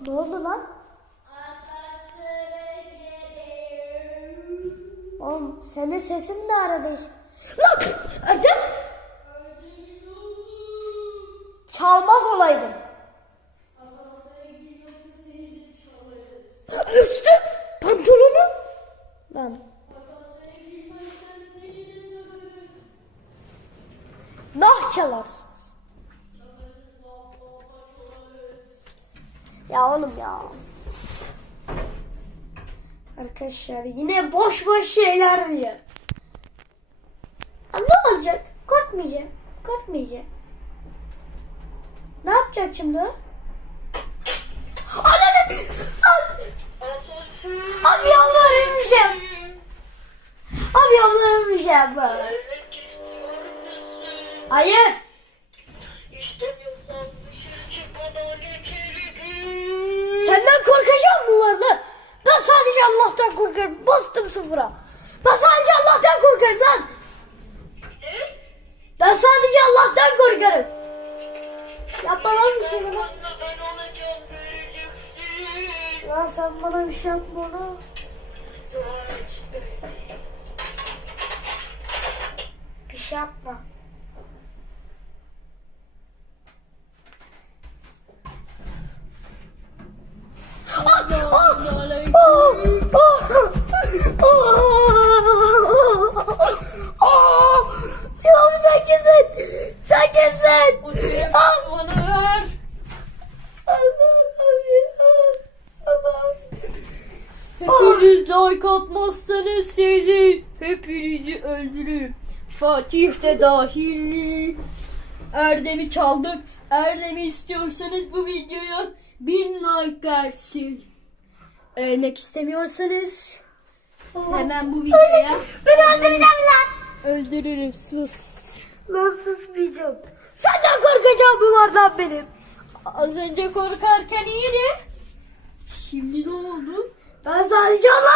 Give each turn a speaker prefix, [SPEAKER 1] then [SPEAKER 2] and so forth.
[SPEAKER 1] Ne oldu lan? Oğlum senin sesin de arada işte. Lan! Erdem! Çalmaz olaydın. Üstü pantolonu. Lan. Nah çalarsınız. Ya oğlum ya. Arkadaşlar yine boş boş şeyler diyor. Ya ne olacak? Korkmayacağım. Korkmayacağım. Ne yapacak şimdi? Ananı! Abi bir şey. Abi
[SPEAKER 2] istiyor musun?
[SPEAKER 1] Hayır.
[SPEAKER 2] İstemiyorsan
[SPEAKER 1] korkarım. Bastım sıfıra. Ben sadece Allah'tan korkarım lan. Ben sadece Allah'tan korkarım. Yapma lan bir şey bana. Lan sen bana bir şey yapma lan. Bir şey yapma. Sen kimsin? Ah!
[SPEAKER 2] Bana ver.
[SPEAKER 3] Hepiniz like atmazsanız sizi hepinizi öldürürüm. Fatih de dahil. Erdem'i çaldık. Erdem'i istiyorsanız bu videoya bin like gelsin. Ölmek istemiyorsanız hemen bu videoya
[SPEAKER 1] Beni öldüreceğim lan.
[SPEAKER 3] öldürürüm sus.
[SPEAKER 1] Lan susmayacağım. Senden korkacağım lan benim?
[SPEAKER 3] Az önce korkarken iyiydi. Şimdi ne oldu?
[SPEAKER 1] Ben sadece Allah'tan